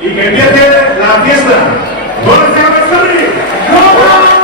Y que empiece la fiesta. ¡Gol de Zegama-Aitzgorri! ¡Gol!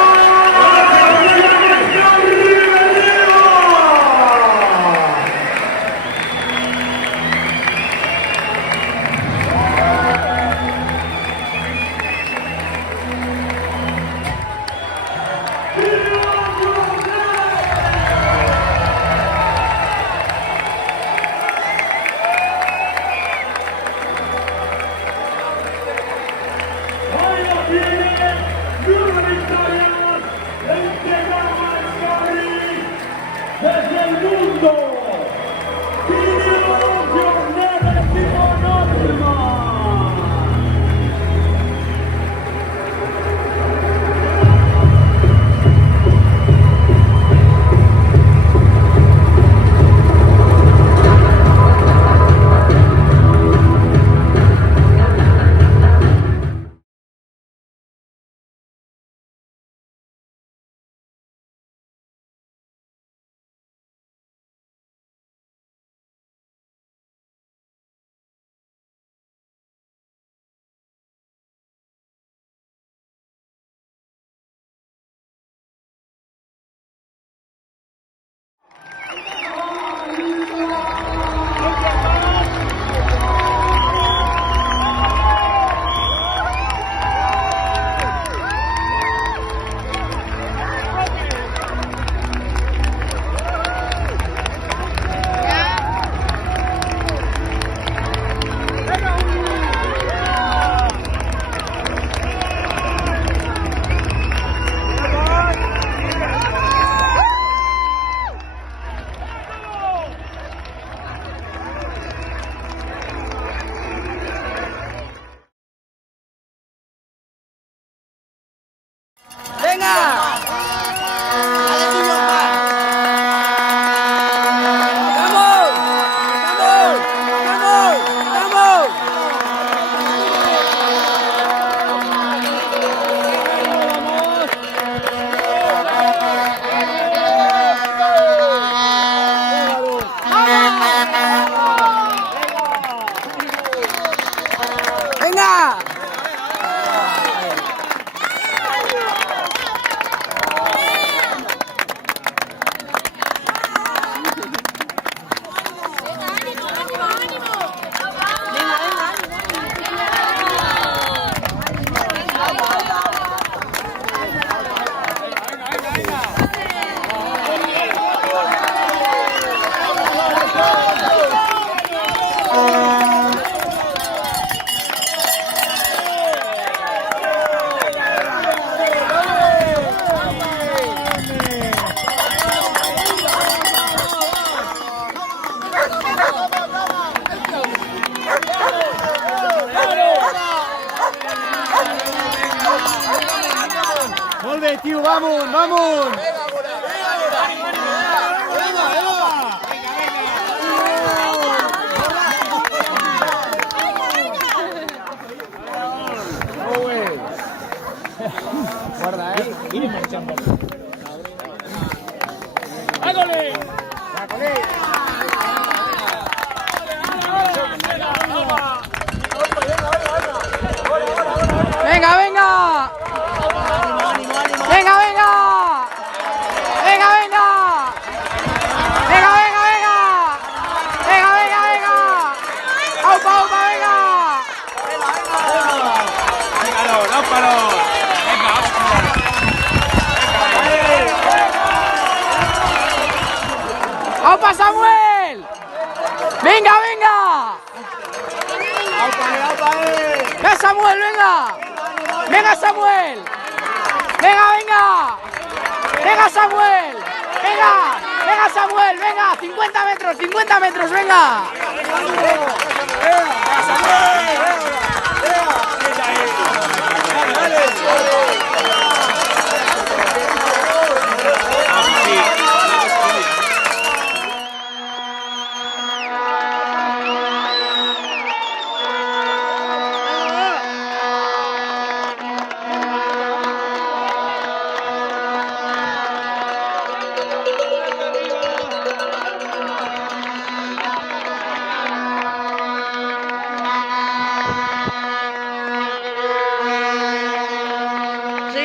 Desde el mundo, Kilian Jornet, Vuelve, tío, vamos, vamos. Guarda, viene marchando. ¡Hágole! ¡Venga, venga! ¡Venga, venga! ¡Venga, venga! ¡Venga, venga, venga! ¡Venga, venga, venga! ¡Aupa, aupa, venga! ¡Venga, lámparo! ¡Venga, ¡Aupa, Samuel! ¡Venga, venga! ¡Venga, Samuel, venga! ¡Venga, Samuel! ¡Venga, venga! ¡Venga, Samuel! ¡Venga! ¡Venga, Samuel! ¡Venga! ¡50 metros! ¡50 metros! ¡Venga!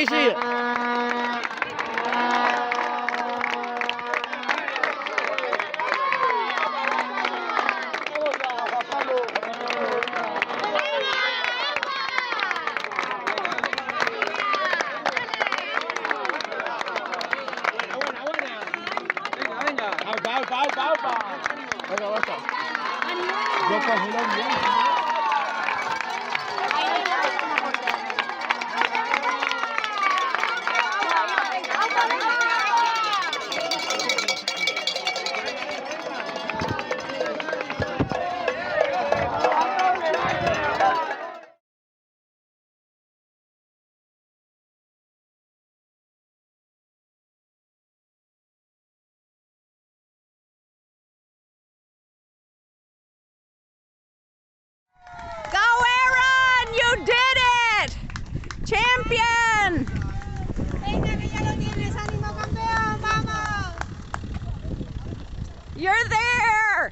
easy. Go Aaron, you did it! Champion! Venga, que ya lo tienes, ánimo campeón, vamos. You're there!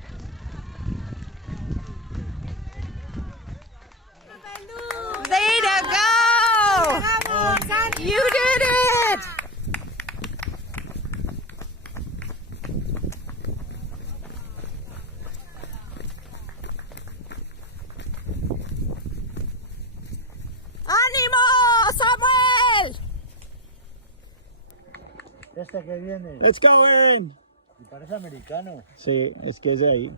Way to go! Vamos, ánimo. You did it! ¡Ánimo, Samuel! Este que viene. Let's go, Aaron. Y parece americano. Sí, es que es ahí.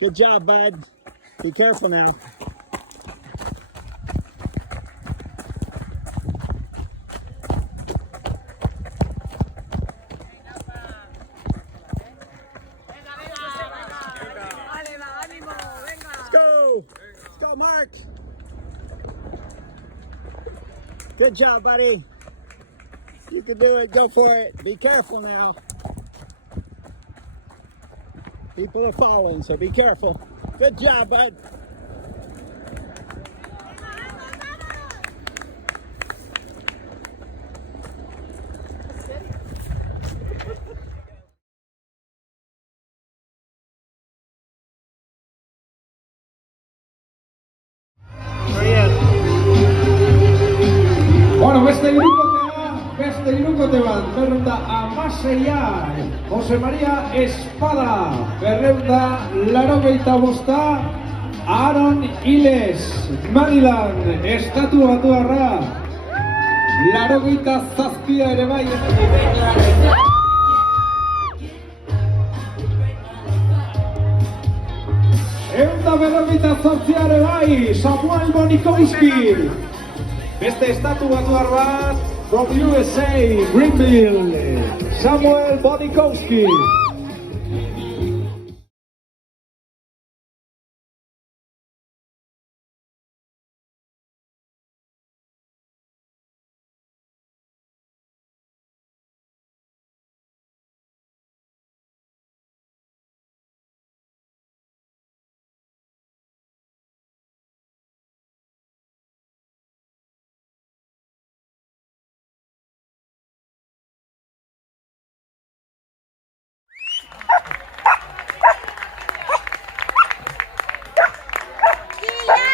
Good job, bud. Be careful now. Let's go. Let's go, Mark. Good job, buddy. You can do it. Go for it. Be careful now. People are following, so be careful. Good job, bud. Bueno, beste hirukote bat, berreunda amaseia, Jose Maria Espada, berreunda larogeita bosta, Aaron Iles, Maryland, Estatu Batuarra, larogeita zazpia ere bai. Eunda berrogeita zortzia ere bai, Samuel Bonikowski. Beste estatu batuar bat, from USA, Greenville, Samuel Bonikowski.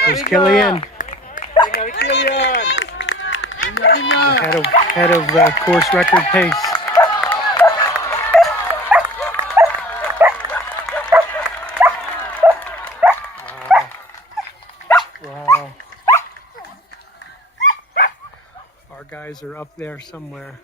There's Kilian. Kilian! Head of course record pace. Wow. Our guys are up there somewhere.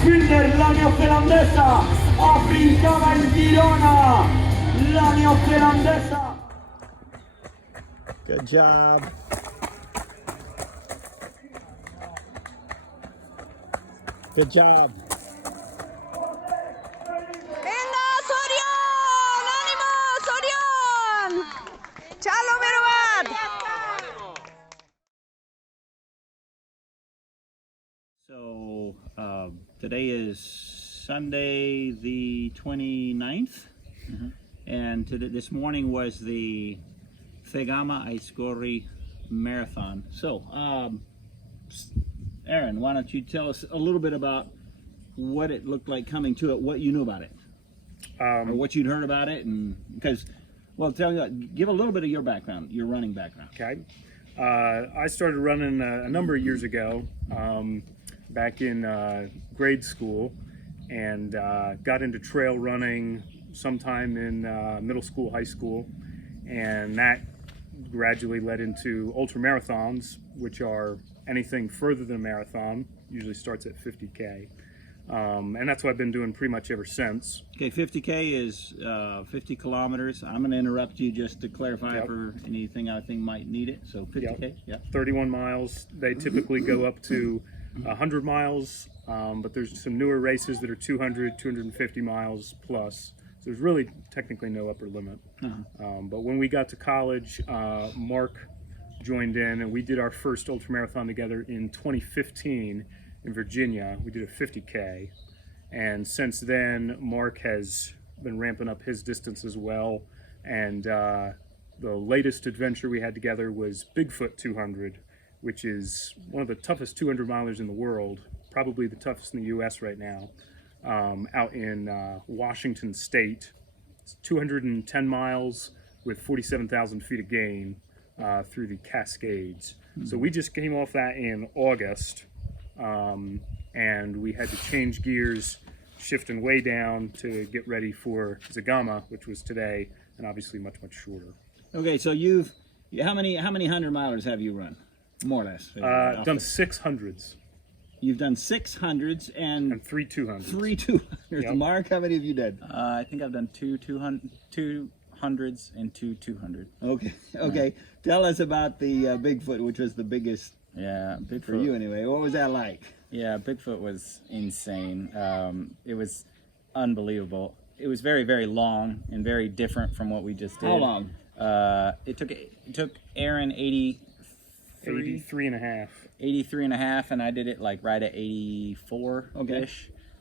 Kilian, la neozelandesa, afincada en Girona, la neozelandesa. Good job. Good job. Today is Sunday the 29th, and this morning was the Zegama-Aitzgorri marathon. So, Aaron, why don't you tell us a little bit about what it looked like coming to it, what you knew about it, or what you'd heard about it, and because, well, tell me, give a little bit of your background, your running background. Okay. I started running a number of years ago, back in grade school, and got into trail running sometime in middle school, high school, and that gradually led into ultra marathons, which are anything further than a marathon. Usually starts at 50K, and that's what I've been doing pretty much ever since. Okay, 50K is 50 kilometers. I'm going to interrupt you just to clarify Yep. for anything I think might need it. So 50K, yeah. 31 miles. They typically go up to 100 miles, but there's some newer races that are 200, 250 miles plus. So there's really technically no upper limit. But when we got to college, Mark joined in, and we did our first ultramarathon together in 2015 in Virginia. We did a 50K, and since then Mark has been ramping up his distance as well. And the latest adventure we had together was Bigfoot 200, which is one of the toughest 200 milers in the world, probably the toughest in the US right now, out in Washington State. It's 210 miles with 47,000 feet of gain through the Cascades. So we just came off that in August, and we had to change gears, shifting way down to get ready for Zagama, which was today, and obviously much shorter. Okay, so how many 100 milers have you run, more or less? Done 600s. You've done 600s and 3 200s. 3 200s. Yep. Mark, how many have you done? I think I've done two 200s and two 200. Okay, okay. Tell us about the Bigfoot, which was the biggest. Yeah, Bigfoot. For you anyway. What was that like? Yeah, Bigfoot was insane. It was unbelievable. It was very, very long and very different from what we just did. How long? It took Aaron 83 and a half. 83 and a half, and I did it like right at 84-ish. Okay.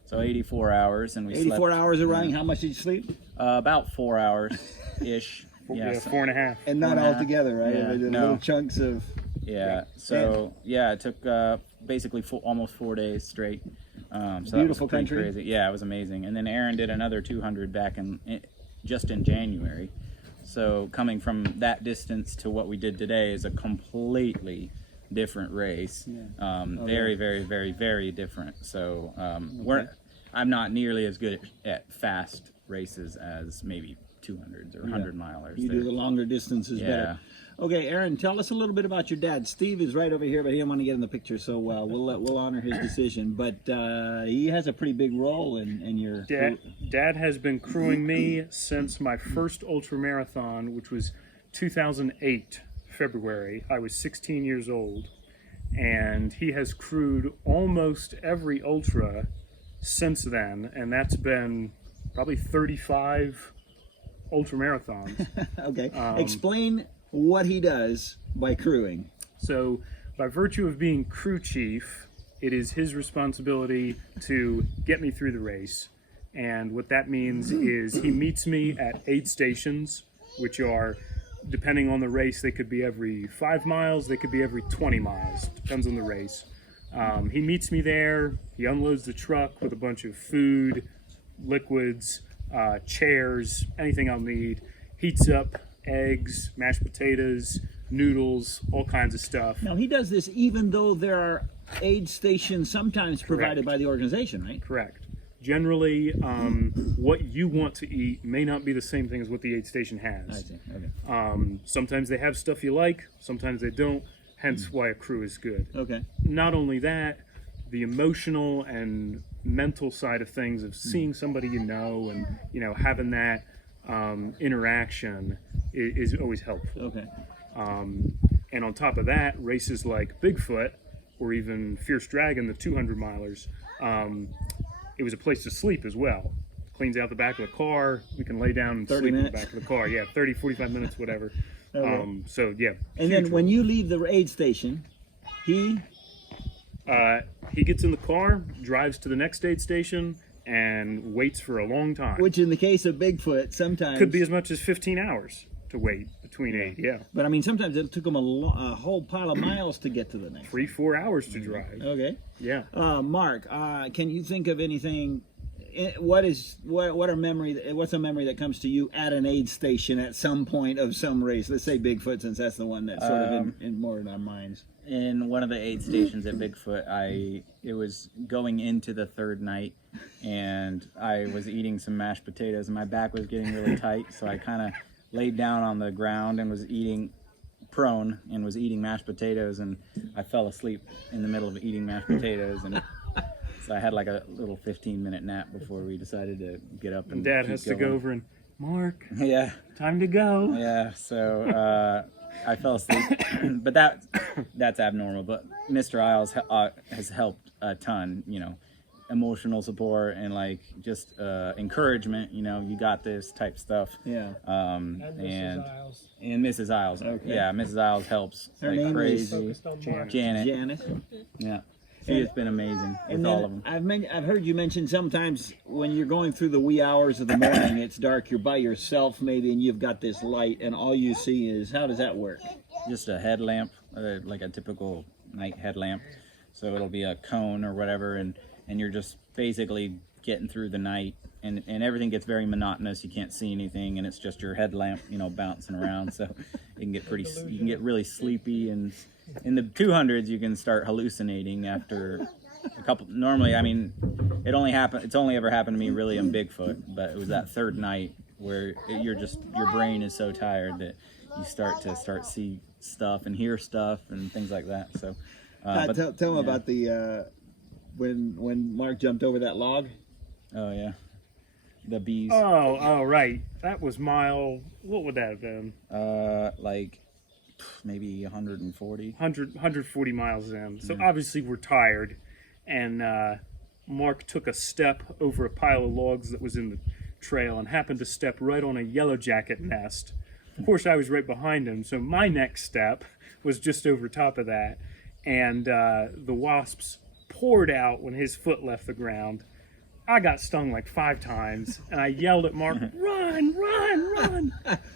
So 84 hours, and we 84 slept, hours of running. How much did you sleep? About 4 hours-ish. Yeah, 4.5. And not all together, right? Yeah, Little chunks of... Yeah, so yeah, it took basically almost 4 days straight. So beautiful that was country. crazy. Yeah, it was amazing. And then Aaron did another 200 back just in January. So coming from that distance to what we did today is a completely different race. Yeah. Very, very, very, very different. So I'm not nearly as good at fast races as maybe 200s or 100 milers. You do the longer distances better. Okay, Aaron, tell us a little bit about your dad. Steve is right over here, but he didn't want to get in the picture, so we'll honor his decision. But he has a pretty big role in your... Dad has been crewing me since my first ultramarathon, which was 2008, February. I was 16 years old, and he has crewed almost every ultra since then, and that's been probably 35 ultramarathons. Okay, explain what he does by crewing. So, by virtue of being crew chief, it is his responsibility to get me through the race. And what that means is he meets me at aid stations, which are, depending on the race, they could be every 5 miles, they could be every 20 miles, depends on the race. He meets me there, he unloads the truck with a bunch of food, liquids, chairs, anything I'll need, heats up eggs, mashed potatoes, noodles, all kinds of stuff. Now, he does this even though there are aid stations sometimes provided by the organization, right? Correct. Generally, what you want to eat may not be the same thing as what the aid station has. I see. Okay. Sometimes they have stuff you like, sometimes they don't, hence why a crew is good. Okay. Not only that, the emotional and mental side of things of seeing somebody you know and having that interaction is always helpful. Okay. And on top of that, races like Bigfoot or even Fierce Dragon, the 200 milers, it was a place to sleep as well. Cleans out the back of the car. We can lay down and sleep in the back of the car. Yeah, 30, 45 minutes, whatever. Okay. So yeah. And then when you leave the aid station, he He gets in the car, drives to the next aid station, and waits for a long time. Which in the case of Bigfoot, sometimes... Could be as much as 15 hours to wait between aid, yeah. But I mean, sometimes it took them a whole pile of miles to get to the next. 3-4 hours to drive. Okay. Yeah. Mark, can you think of anything? What's a memory that comes to you at an aid station at some point of some race? Let's say Bigfoot, since that's the one that's sort of in more in our minds. In one of the aid stations at Bigfoot, it was going into the third night, and I was eating some mashed potatoes, and my back was getting really tight, so I kind of laid down on the ground and was eating prone and was eating mashed potatoes, and I fell asleep in the middle of eating mashed potatoes, and so I had like a little 15-minute nap before we decided to get up and Dad keep has going. to go over and, Mark, yeah, time to go. Yeah, so I fell asleep, but that's abnormal. But Mr. Isles has helped a ton, you know, emotional support and like just encouragement, you know, you got this type stuff. Yeah. And Mrs. Isles. Okay. Yeah, Mrs. Isles helps Her like name crazy. is Janet. Janice. Yeah. She has been amazing with all of them. I've heard you mention sometimes when you're going through the wee hours of the morning, it's dark, you're by yourself maybe, and you've got this light, and all you see is, how does that work? Just a headlamp, like a typical night headlamp. So it'll be a cone or whatever, and you're just basically getting through the night, and everything gets very monotonous. You can't see anything, and it's just your headlamp, you know, bouncing around. So you can get really sleepy, and in the 200s you can start hallucinating after a couple. Normally, I mean, it's only ever happened to me really in Bigfoot, but it was that third night where your brain is so tired that you start to see stuff and hear stuff and things like that. So tell them about the when Mark jumped over that log. Oh yeah, the bees. Oh right, that was what would that have been? Like maybe 140 miles in. So obviously we're tired, and Mark took a step over a pile of logs that was in the trail and happened to step right on a yellow jacket nest. Of course, I was right behind him, so my next step was just over top of that, and the wasps poured out when his foot left the ground. I got stung like 5 times, and I yelled at Mark, run, run, run.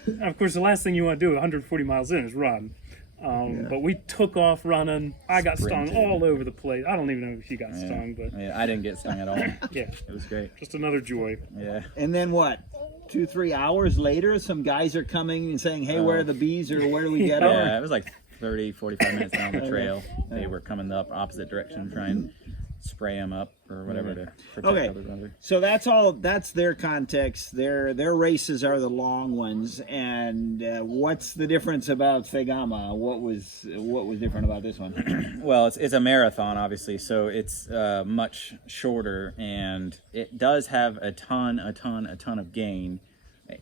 And of course, the last thing you want to do 140 miles in is run. But we took off running. I got stung all over the place. I don't even know if he got stung, but yeah, I didn't get stung at all. Yeah, it was great. Just another joy. Yeah. And then what? 2-3 hours later, some guys are coming and saying, "Hey, where are the bees, or where do we get them?" Yeah, it was like 30-45 minutes down the trail. They were coming the opposite direction, trying to spray them up or whatever to protect everybody. So that's their context. Their races are the long ones. And what's the difference about Zegama? What was different about this one? Well, it's a marathon, obviously, so it's much shorter, and it does have a ton of gain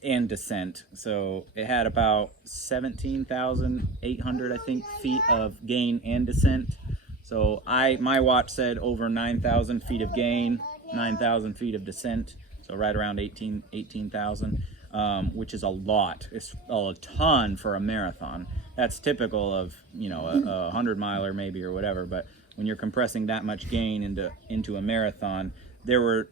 and descent. So it had about 17,800, I think, feet of gain and descent. So my watch said over 9,000 feet of gain, 9,000 feet of descent. So right around 18,000, which is a lot. It's a ton for a marathon. That's typical of, you know, a 100-miler maybe or whatever. But when you're compressing that much gain into a marathon, the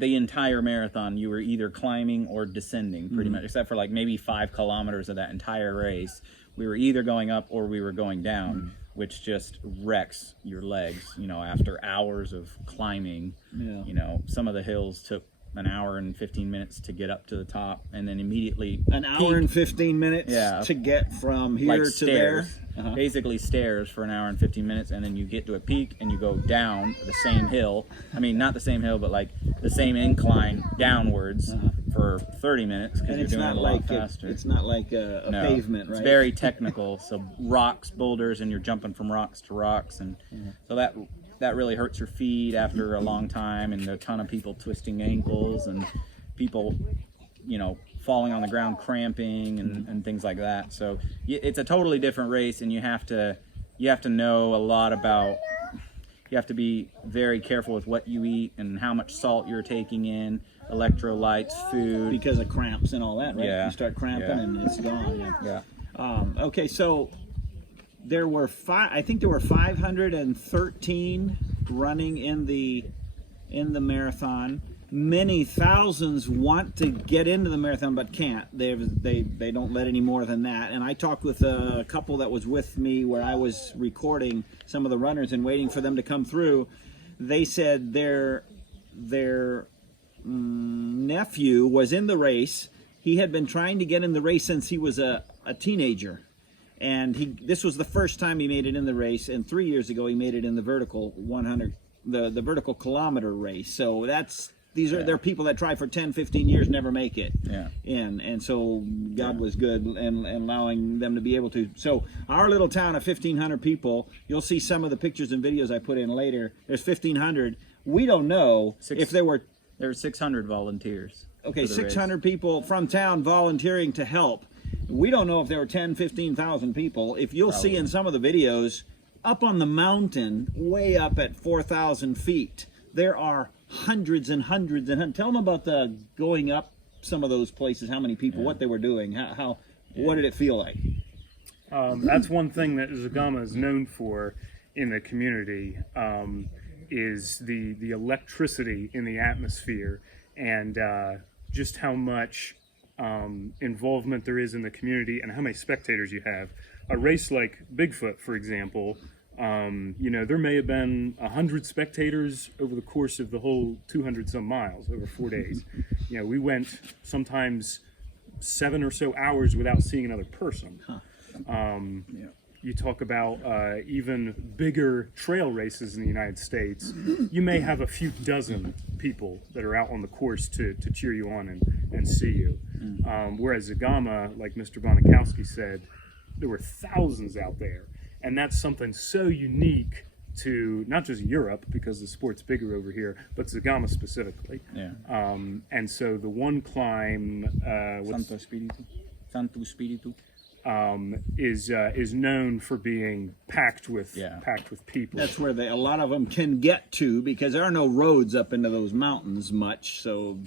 entire marathon, you were either climbing or descending pretty much, except for like maybe 5 kilometers of that entire race. We were either going up or we were going down, which just wrecks your legs, you know, after hours of climbing. Yeah. You know, some of the hills took an hour and 15 minutes to get up to the top, and then immediately an hour and 15 minutes to get from here like to stairs, there. basically stairs for an hour and 15 minutes, and then you get to a peak and you go down the same hill. I mean, not the same hill, but like the same incline downwards for 30 minutes, because you're doing it a lot faster. It's not like a pavement, right? It's very technical. So rocks, boulders, and you're jumping from rocks to rocks, and so that really hurts your feet after a long time, and a ton of people twisting ankles and people, you know, falling on the ground cramping and things like that. So it's a totally different race, and you have to know a lot about. You have to be very careful with what you eat and how much salt you're taking in, electrolytes, food. Because of cramps and all that, right? Yeah. You start cramping and it's gone. Yeah. Okay, so there were I think there were 513 running in the marathon. Many thousands want to get into the marathon but can't. They don't let any more than that. And I talked with a couple that was with me where I was recording some of the runners and waiting for them to come through. They said their nephew was in the race. He had been trying to get in the race since he was a teenager. And this was the first time he made it in the race, and 3 years ago he made it in the vertical 100, the vertical kilometer race. So they're people that try for 10, 15 years, never make it. Yeah. And so God was good and allowing them to be able to. So our little town of 1,500 people, you'll see some of the pictures and videos I put in later. There's 1,500. We don't know if there were 600 volunteers. Okay, 600 people from town volunteering to help. We don't know if there were 10, 15,000 people. If you'll see in some of the videos, up on the mountain, way up at 4,000 feet, there are hundreds and hundreds and hundreds. Tell them about the going up some of those places, how many people, what they were doing, what did it feel like? That's one thing that Zagama is known for in the community, is the electricity in the atmosphere, and just how much involvement there is in the community and how many spectators you have. A race like Bigfoot, for example, there may have been 100 spectators over the course of the whole 200 some miles over 4 days. We went sometimes 7 or so hours without seeing another person. You talk about even bigger trail races in the United States, you may have a few dozen people that are out on the course to cheer you on and see you. Whereas Zagama, like Mr. Bonikowski said, there were thousands out there. And that's something so unique to not just Europe, because the sport's bigger over here, but Zagama specifically. Yeah. And so the one climb, Santo Spiritu. Is known for being packed with people. That's where a lot of them can get to, because there are no roads up into those mountains much. So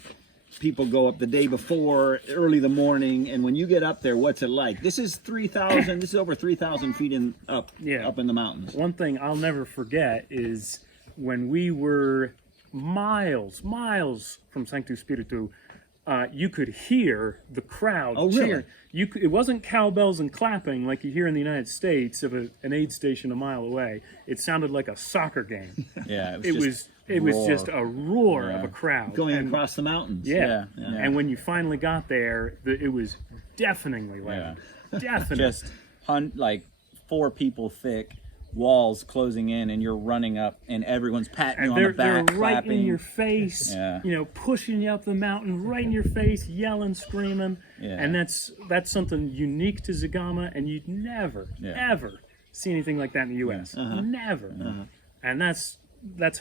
people go up the day before, early the morning, and when you get up there, what's it like? This is 3,000. This is over 3,000 feet up in the mountains. One thing I'll never forget is when we were miles from Sanctus Spiritu. You could hear the crowd cheering. It wasn't cowbells and clapping like you hear in the United States of an aid station a mile away. It sounded like a soccer game. Yeah, it was just a roar of a crowd going across the mountains. Yeah. And when you finally got there, it was deafeningly loud. Deafening. Just like 4 people thick. Walls closing in, and you're running up, and everyone's patting you on the back, they're right clapping in your face, pushing you up the mountain, right in your face, yelling, screaming, and that's something unique to Zagama, and you'd never, ever see anything like that in the U.S. Never, and that's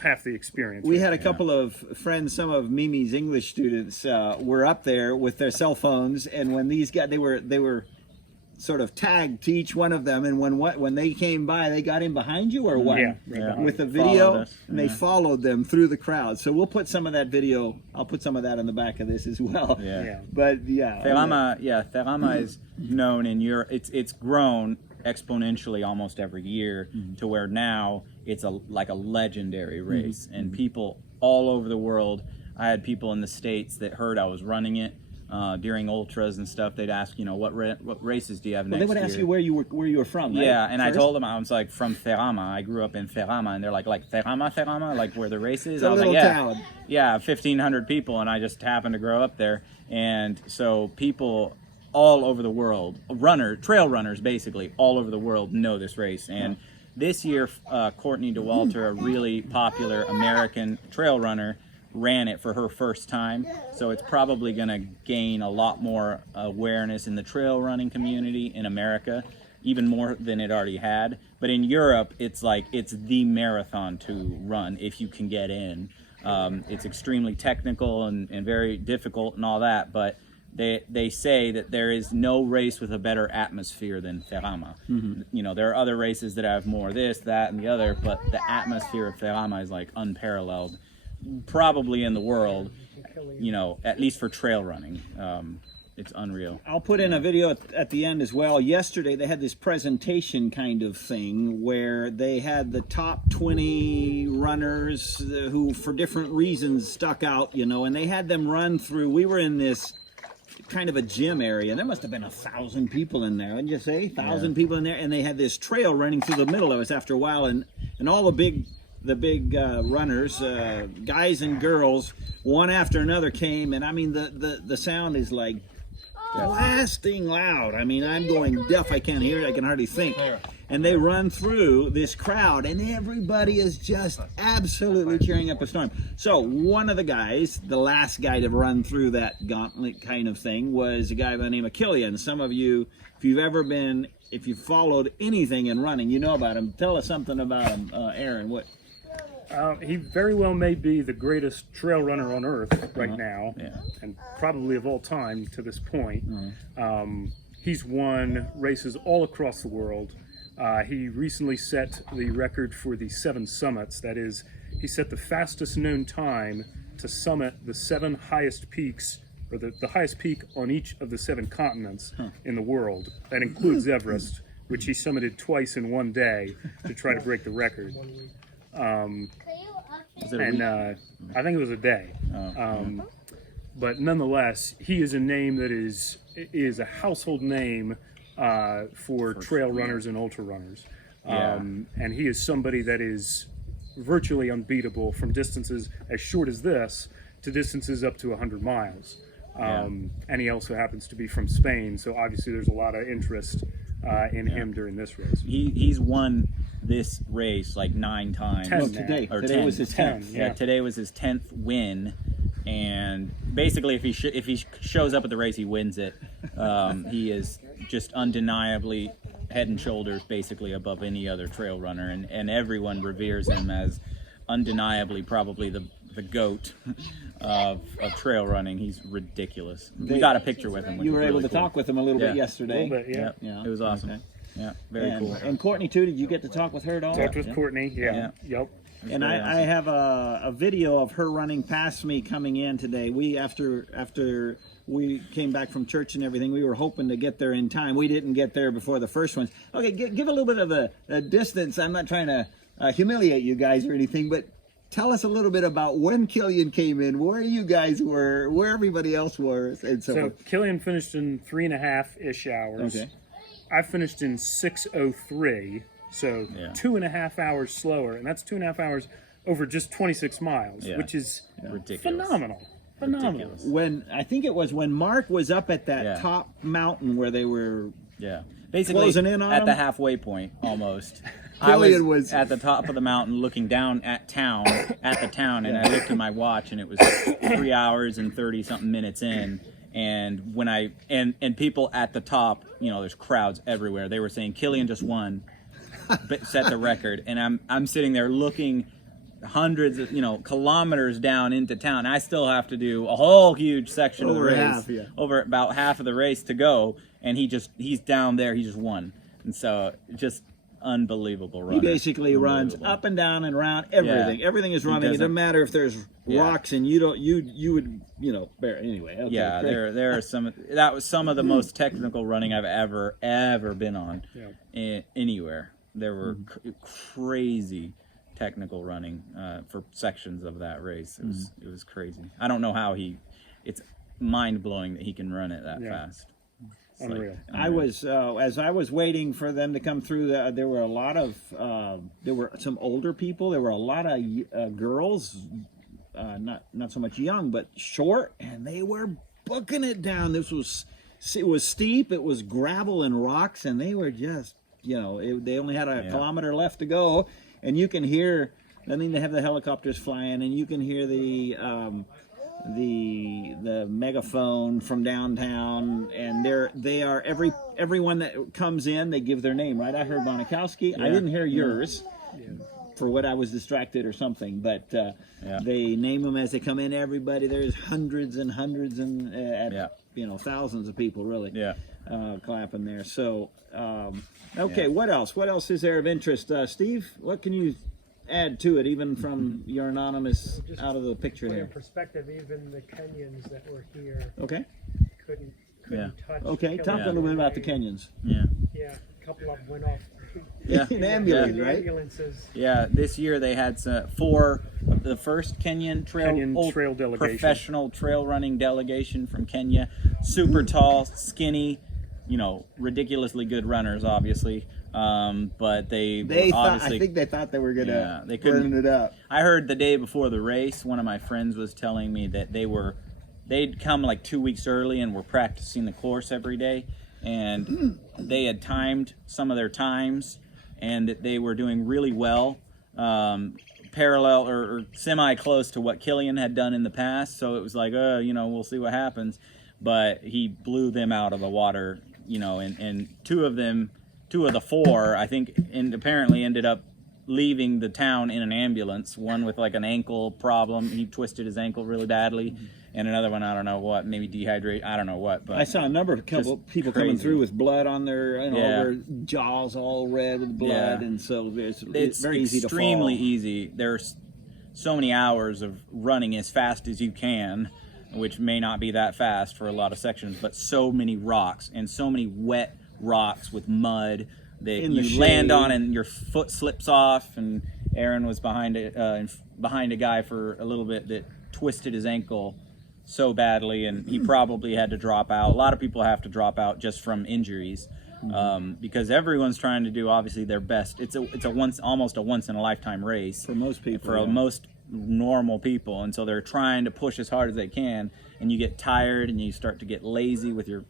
half the experience. We had a couple of friends, some of Mimi's English students, were up there with their cell phones, and when these guys, they were sort of tagged to each one of them, and when they came by, they got in behind you or what? With the video, and they followed them through the crowd. So we'll put some of that video. I'll put some of that in the back of this as well. But Zagama is known in Europe. It's grown exponentially almost every year to where now it's like a legendary race, and people all over the world. I had people in the States that heard I was running it. During ultras and stuff, they'd ask, what races do you have next year? They would ask you where you were from, right? Yeah, and I told them I was like from Zegama. I grew up in Zegama, and they're like Zegama, like where the race is. It's a little town. Yeah, 1,500 people, and I just happened to grow up there, and so people all over the world, trail runners basically all over the world know this race. And this year, Courtney DeWalter, a really popular American trail runner, ran it for her first time, so it's probably going to gain a lot more awareness in the trail running community in America, even more than it already had. But in Europe, it's the marathon to run if you can get in. It's extremely technical and very difficult and all that, but they say that there is no race with a better atmosphere than Zegama. There are other races that have more this, that, and the other, but the atmosphere of Zegama is like unparalleled, probably in the world, at least for trail running. it's unreal. I'll put in a video at the end as well. Yesterday they had this presentation kind of thing where they had the top 20 runners who for different reasons stuck out, you know, and they had them run through. We were in this kind of a gym area. There must have been 1,000 people in there. Wouldn't you say? 1,000 people in there, and they had this trail running through the middle of us after a while, and all the big runners, guys and girls, one after another came, and I mean the sound is like blasting loud. I mean, I'm going deaf. I can't hear it. I can hardly think. And they run through this crowd, and everybody is just absolutely cheering up a storm. So one of the guys, the last guy to run through that gauntlet kind of thing, was a guy by the name of Kilian. Some of you, if you've followed anything in running, you know about him. Tell us something about him, Aaron. What? He very well may be the greatest trail runner on earth right now, and probably of all time to this point. He's won races all across the world. He recently set the record for the 7 summits. That is, he set the fastest known time to summit the 7 highest peaks, or the highest peak on each of the 7 continents in the world. That includes Everest, which he summited twice in one day to try to break the record. I think it was a day. But nonetheless, he is a name that is a household name for trail runners and ultra runners. And he is somebody that is virtually unbeatable from distances as short as this to distances up to 100 miles. And he also happens to be from Spain, so obviously there's a lot of interest in him during this race. He's won this race like 9 times. 10 today. Or Today 10. was his 10th. Yeah, today was his 10th win, and basically if he shows up at the race, he wins it. He is just undeniably head and shoulders basically above any other trail runner, and everyone reveres him as undeniably probably the GOAT of trail running. He's ridiculous. We got a picture with him. You were able really to cool. talk with him a little bit yesterday. A little bit, Yeah, it was awesome. Okay. Yeah, very cool. And Courtney too, did you get to talk with her at all? Talked with Courtney, yep. And I have a video of her running past me coming in today. We after we came back from church and everything, we were hoping to get there in time. We didn't get there before the first ones. Okay, give a little bit of a distance. I'm not trying to humiliate you guys or anything, but tell us a little bit about when Kilian came in, where you guys were, where everybody else was, and so forth. Kilian finished in 3.5-ish hours. Okay. I finished in 6:03, so 2.5 hours slower, and that's 2.5 hours over just 26 miles, which is ridiculous. Phenomenal. Ridiculous. When I think it was when Mark was up at that top mountain where they were basically closing in on at him? the halfway point almost. Kilian I was at the top of the mountain looking down at the town, and I looked at my watch, and it was 3 hours and 30-something minutes in. And when and people at the top, you know, there's crowds everywhere. They were saying Kilian just won, set the record, and I'm sitting there looking hundreds of kilometers down into town. I still have to do a whole huge section of the race, over about half of the race to go, and he's down there. He just won, and so just unbelievable runner. He basically runs up and down and around everything. Yeah. Everything is running. It doesn't matter if there's rocks and you would bear anyway. Okay, there are that was some of the most technical running I've ever been on anywhere. There were crazy technical running for sections of that race. It was crazy. I don't know how it's mind blowing that he can run it that fast. Unreal. I was as I was waiting for them to come through. There were a lot of there were some older people. There were a lot of girls, not so much young, but short, and they were booking it down. It was steep. It was gravel and rocks, and they were just they only had a kilometer left to go, and you can hear. I mean, they have the helicopters flying, and you can hear the megaphone from downtown, and they are everyone that comes in, they give their name, right? I heard Bonikowski. I didn't hear yours for what I was distracted or something, but they name them as they come in. Everybody, there's hundreds and hundreds and thousands of people really clapping there. So okay, what else is there of interest? Steve, what can you add to it, even from your anonymous out of the picture here? In perspective, even the Kenyans that were here couldn't Yeah. Okay, talk a little bit about the Kenyans. Yeah. Yeah, a couple of them went off. Yeah. In ambulance, The right? ambulances. Yeah, this year they had 4 of the first Kenyan Trail delegation. professional trail running delegation from Kenya. Super tall, skinny, ridiculously good runners, obviously. But they thought, obviously, I think they thought they were gonna yeah, they couldn't burn it up. I heard the day before the race, one of my friends was telling me that they'd come like 2 weeks early and were practicing the course every day, and they had timed some of their times, and that they were doing really well, parallel or semi close to what Kilian had done in the past. So it was like, we'll see what happens. But he blew them out of the water, and two of the 4, I think, and apparently ended up leaving the town in an ambulance. One with like an ankle problem, he twisted his ankle really badly, and another one, I don't know what, maybe dehydrate, I don't know what. But I saw a number of people coming crazy. through with blood on their, their jaws all red with blood, and so it's very easy to fall. Extremely easy. There's so many hours of running as fast as you can, which may not be that fast for a lot of sections, but so many rocks and so many wet rocks with mud that you land on and your foot slips off. And Aaron was behind a guy for a little bit that twisted his ankle so badly, and he probably had to drop out. A lot of people have to drop out just from injuries, because everyone's trying to do obviously their best. It's almost a once in a lifetime race for most people, for most normal people, and so they're trying to push as hard as they can, and you get tired and you start to get lazy with your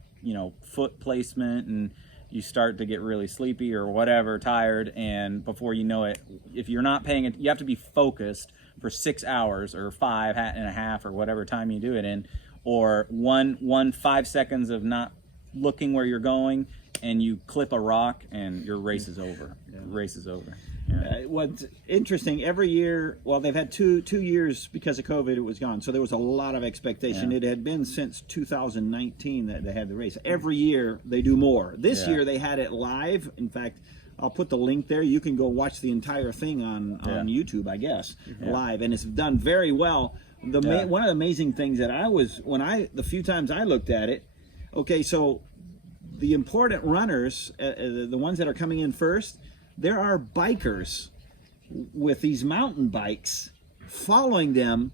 foot placement, and you start to get really sleepy or whatever, tired, and before you know it, if you're not paying it, you have to be focused for 6 hours or 5.5 or whatever time you do it in, or one 5 seconds of not looking where you're going, and you clip a rock and your race is over. Race is over. Yeah. What's interesting, every year, well, they've had two years because of COVID, it was gone. So there was a lot of expectation. Yeah. It had been since 2019 that they had the race. Every year they do more. This year they had it live. In fact, I'll put the link there. You can go watch the entire thing on YouTube, I guess, live. And it's done very well. One of the amazing things that the few times I looked at it, okay, so the important runners, the ones that are coming in first, there are bikers with these mountain bikes following them.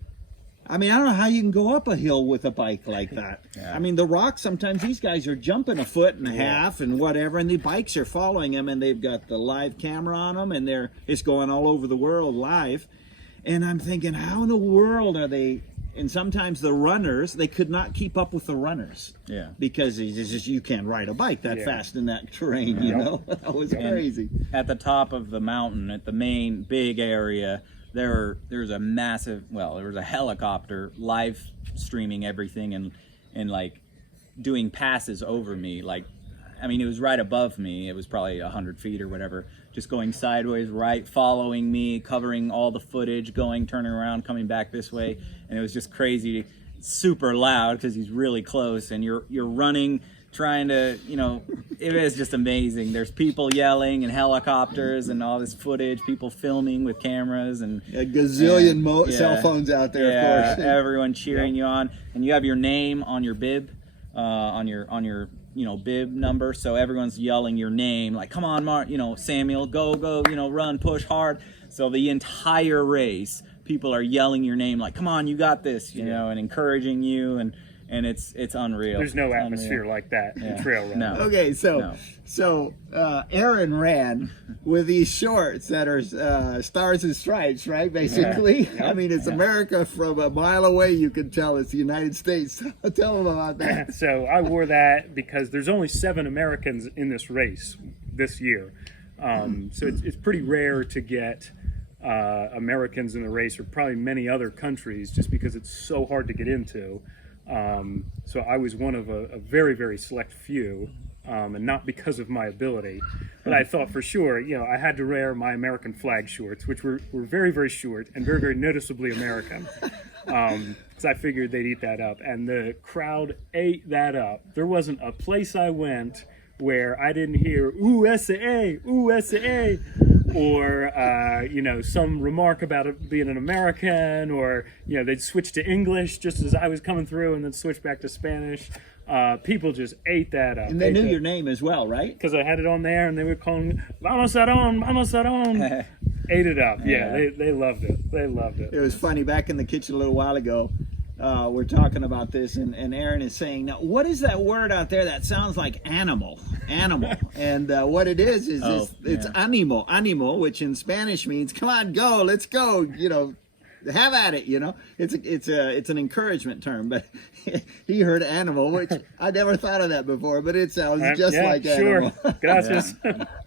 I mean, I don't know how you can go up a hill with a bike like that. I mean, the rocks, sometimes these guys are jumping 1.5 feet and whatever, and the bikes are following them, and they've got the live camera on them, and it's going all over the world live. And I'm thinking, how in the world are they? And sometimes the runners, they could not keep up with the runners. Yeah. Because it's just, you can't ride a bike that fast in that terrain, you know? That was crazy. At the top of the mountain, at the main big area, there's a massive, there was a helicopter live streaming everything and like doing passes over me. Like, I mean, it was right above me. It was probably 100 feet or whatever, just going sideways, following me, covering all the footage, turning around, coming back this way. And it was just crazy, super loud because he's really close, and you're running, trying to, it is just amazing. There's people yelling and helicopters and all this footage, people filming with cameras and a gazillion cell phones out there, of course. Everyone cheering you on, and you have your name on your bib, on your bib number, so everyone's yelling your name, like, come on, Mark, Samuel, go, run, push hard. So the entire race, people are yelling your name, like, come on, you got this, and encouraging you, and it's unreal. There's no atmosphere like that in trail running. No. Okay, so Aaron ran with these shorts that are stars and stripes, right? Basically, I mean, it's America from a mile away. You can tell it's the United States. Tell them about that. So I wore that because there's only 7 Americans in this race this year, so it's pretty rare to get Americans in the race, or probably many other countries, just because it's so hard to get into. So I was one of a very, very select few, and not because of my ability, but I thought for sure, I had to wear my American flag shorts, which were very, very short and very, very noticeably American, because I figured they'd eat that up, and the crowd ate that up. There wasn't a place I went where I didn't hear USA, USA, or some remark about it being an American, or they'd switch to English just as I was coming through and then switch back to Spanish. People just ate that up. And they knew your name as well, right? Because I had it on there, and they were calling me, Vamos Aron, Vamos Aron. Ate it up. Yeah, they loved it. They loved it. It was funny, back in the kitchen a little while ago, we're talking about this, and Aaron is saying, now, what is that word out there that sounds like animal? Animal. And what it is it's animo, which in Spanish means, come on, go, let's go, you know, have at it, you know. It's an encouragement term, but he heard animal, which I never thought of that before, but it sounds just like animal. Sure. Gracias.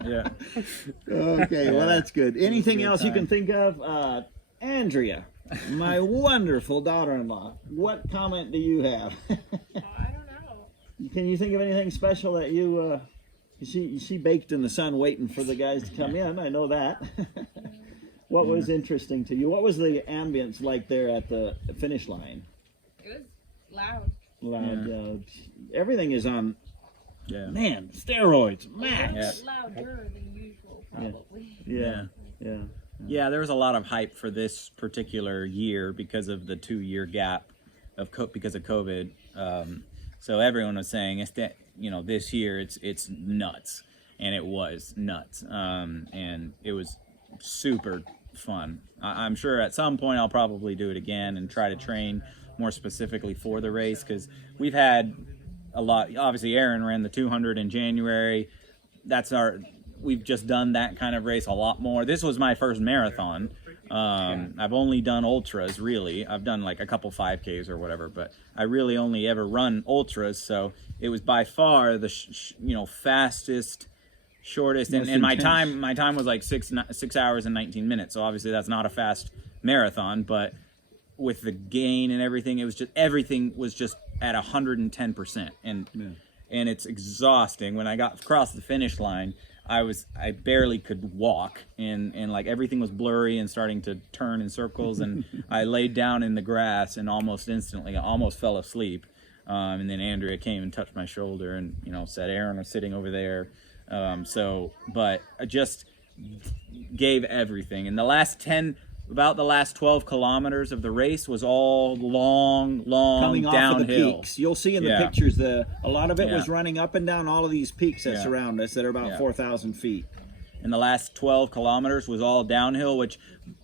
Yeah. Okay, well, that's good. Anything else you can think of? Andrea, my wonderful daughter-in-law, what comment do you have? I don't know. Can you think of anything special that you she baked in the sun waiting for the guys to come in? I know that. What was interesting to you? What was the ambience like there at the finish line? It was loud. Loud. Everything is on, man, steroids, max. Louder than usual, probably. Yeah, there was a lot of hype for this particular year because of the 2-year gap because of COVID. So everyone was saying, it's that, you know, this year it's nuts, and it was nuts, and it was super fun. I'm sure at some point I'll probably do it again and try to train more specifically for the race, because we've had a lot. Obviously, Aaron ran the 200 in January. We've just done that kind of race a lot more. This was my first marathon. I've only done ultras, really. I've done like a couple 5Ks or whatever, but I really only ever run ultras. So it was by far the fastest, shortest, and my time was like 6 hours and 19 minutes. So obviously that's not a fast marathon, but with the gain and everything, everything was just at 110%, and it's exhausting. When I got across the finish line, I barely could walk, and like everything was blurry and starting to turn in circles, and I laid down in the grass and almost instantly fell asleep. And then Andrea came and touched my shoulder and, you know, said Aaron was sitting over there. But I just gave everything. And the last 12 kilometers of the race was all long coming downhill. Off of the peaks. You'll see in the pictures a lot of it was running up and down all of these peaks that surround us that are about 4,000 feet. And the last 12 kilometers was all downhill, which,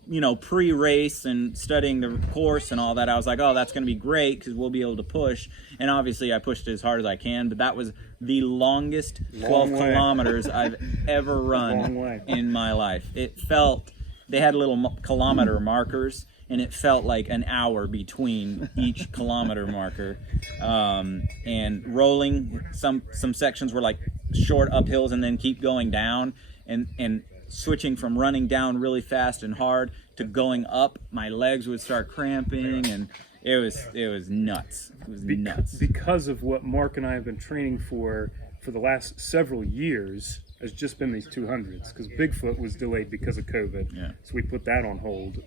you know, pre-race and studying the course and all that, I was like, oh, that's going to be great because we'll be able to push. And obviously I pushed as hard as I can, but that was the longest 12 kilometers I've ever run in my life. It felt, they had little kilometer markers, and it felt like an hour between each kilometer marker. And rolling, some sections were like short uphills and then keep going down. And switching from running down really fast and hard to going up, my legs would start cramping, and it was nuts. It was nuts. Because of what Mark and I have been training for the last several years has just been these 200s, because Bigfoot was delayed because of COVID. So we put that on hold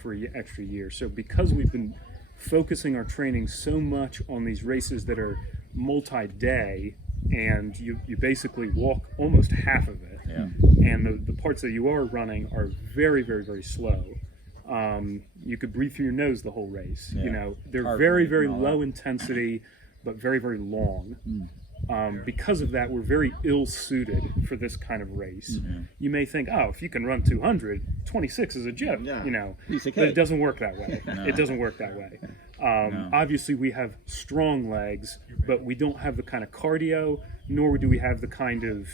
for an extra year. So because we've been focusing our training so much on these races that are multi-day, and you basically walk almost half of it. And the parts that you are running are very, very, very slow. You could breathe through your nose the whole race. You know, they're very, very low intensity, but very, very long. Because of that, we're very ill-suited for this kind of race. You may think, oh, if you can run 200, 26 is a joke, you know. But it doesn't work that way. It doesn't work that way. Obviously, we have strong legs, but we don't have the kind of cardio, nor do we have the kind of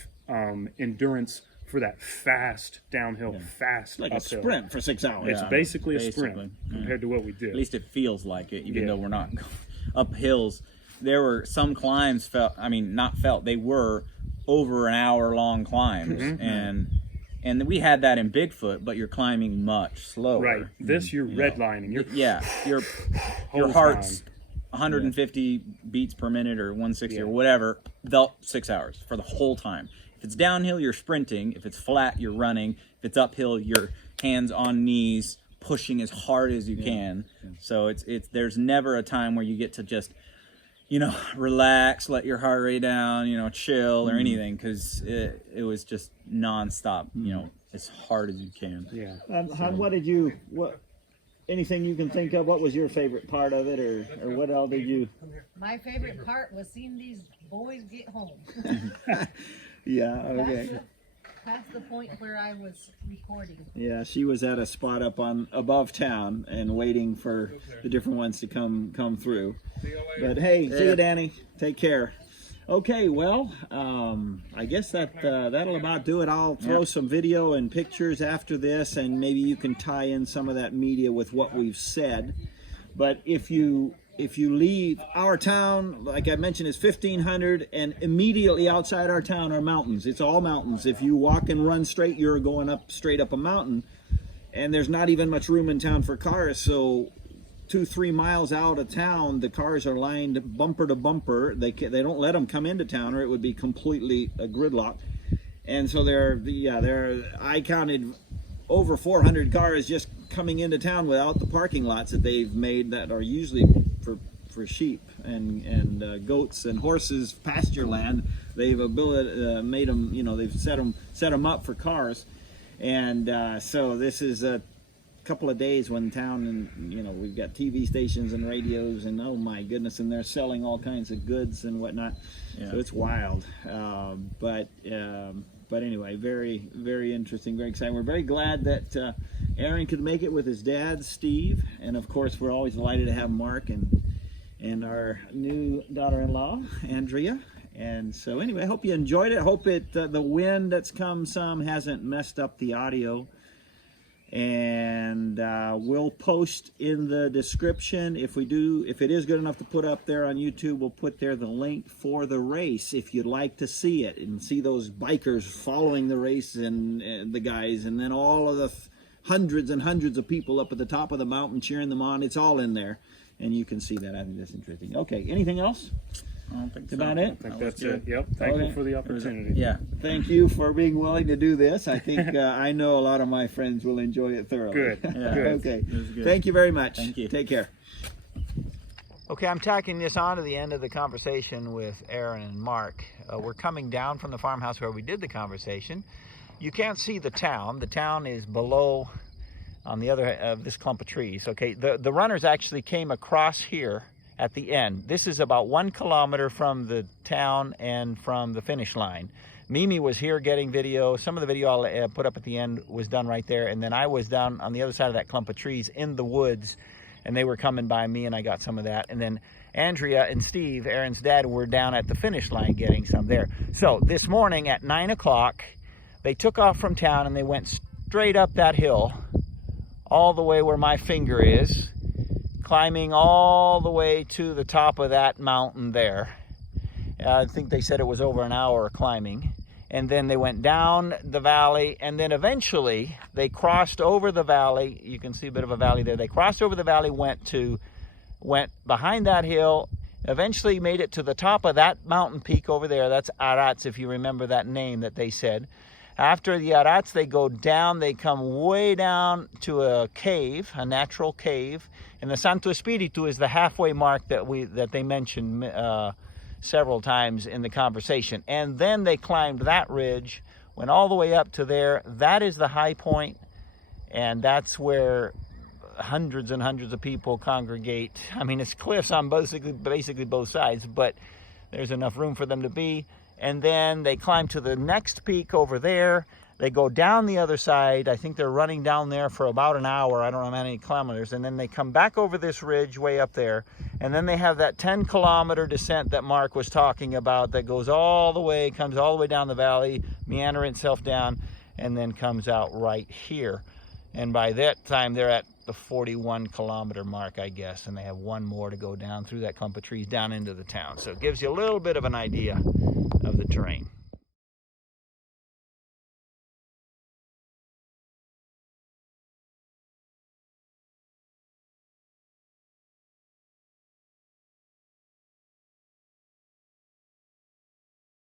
endurance for that fast downhill, fast like uphill. A sprint for 6 hours. It's basically a sprint compared to what we do. At least it feels like it, even though we're not up hills. There were some climbs they were over an hour long climbs, and we had that in Bigfoot, but you're climbing much slower. Right. This you're redlining. Your heart's 150 beats per minute or 160 or whatever. 6 hours for the whole time. If it's downhill, you're sprinting. If it's flat, you're running. If it's uphill, you're hands on knees, pushing as hard as you can. So it's there's never a time where you get to just, you know, relax, let your heart rate down, you know, chill or anything, because it was just nonstop, you know, as hard as you can. Han, anything you can think of? What was your favorite part of it, or what all did you? My favorite part was seeing these boys get home. Yeah, okay. That's the point where I was recording. Yeah, she was at a spot up on above town and waiting for the different ones to come through. But hey, see you, Danny. Take care. Okay, well, I guess that'll about do it. I'll throw some video and pictures after this, and maybe you can tie in some of that media with what we've said. But if you leave our town, like I mentioned, it's 1,500, and immediately outside our town are mountains. It's all mountains. If you walk and run straight, you're going straight up a mountain, and there's not even much room in town for cars. So 2-3 miles out of town, the cars are lined bumper to bumper. They don't let them come into town, or it would be completely a gridlock. And so I counted over 400 cars just coming into town without the parking lots that they've made that are usually for sheep and goats and horses, pasture land. They've made them, they've set them up for cars. And so this is a couple of days when town, and we've got TV stations and radios, and oh my goodness, and they're selling all kinds of goods and whatnot. So it's wild. But anyway, very, very interesting, very exciting. We're very glad that Aaron could make it with his dad, Steve, and of course we're always delighted to have Mark and our new daughter-in-law, Andrea. And so anyway, I hope you enjoyed it. I hope the wind that's come some hasn't messed up the audio. And we'll post in the description, if it is good enough to put up there on YouTube, we'll put there the link for the race if you'd like to see it and see those bikers following the race and the guys, and then all of the hundreds and hundreds of people up at the top of the mountain cheering them on. It's all in there, and you can see that. I think that's interesting. Okay, anything else? I don't think so. About it? I think that's it. Yep. Thank you for the opportunity. Yeah. Thank you for being willing to do this. I think I know a lot of my friends will enjoy it thoroughly. Good. Yeah. Good. Okay. It was good. Thank you very much. Thank you. Take care. Okay, I'm tacking this on to the end of the conversation with Aaron and Mark. We're coming down from the farmhouse where we did the conversation. You can't see the town. The town is below on the other of this clump of trees. Okay, the runners actually came across here at the end. This is about 1 kilometer from the town and from the finish line. Mimi was here getting video. Some of the video I'll put up at the end was done right there, and then I was down on the other side of that clump of trees in the woods, and they were coming by me, and I got some of that. And then Andrea and Steve, Aaron's dad, were down at the finish line getting some there. So this morning at 9 o'clock, they took off from town and they went straight up that hill, all the way where my finger is, climbing all the way to the top of that mountain there. I think they said it was over an hour climbing. And then they went down the valley, and then eventually they crossed over the valley. You can see a bit of a valley there. They crossed over the valley, went behind that hill, eventually made it to the top of that mountain peak over there. That's Arats, if you remember that name that they said. After the Arats, they go down, they come way down to a cave, a natural cave. And the Santo Espiritu is the halfway mark that they mentioned several times in the conversation. And then they climbed that ridge, went all the way up to there. That is the high point, and that's where hundreds and hundreds of people congregate. I mean, it's cliffs on basically both sides, but there's enough room for them to be. And then they climb to the next peak over there. They go down the other side. I think they're running down there for about an hour. I don't know how many kilometers. And then they come back over this ridge way up there. And then they have that 10-kilometer descent that Mark was talking about that goes all the way, comes all the way down the valley, meandering itself down, and then comes out right here. And by that time, they're at the 41-kilometer mark, I guess. And they have one more to go down through that clump of trees down into the town. So it gives you a little bit of an idea of the terrain.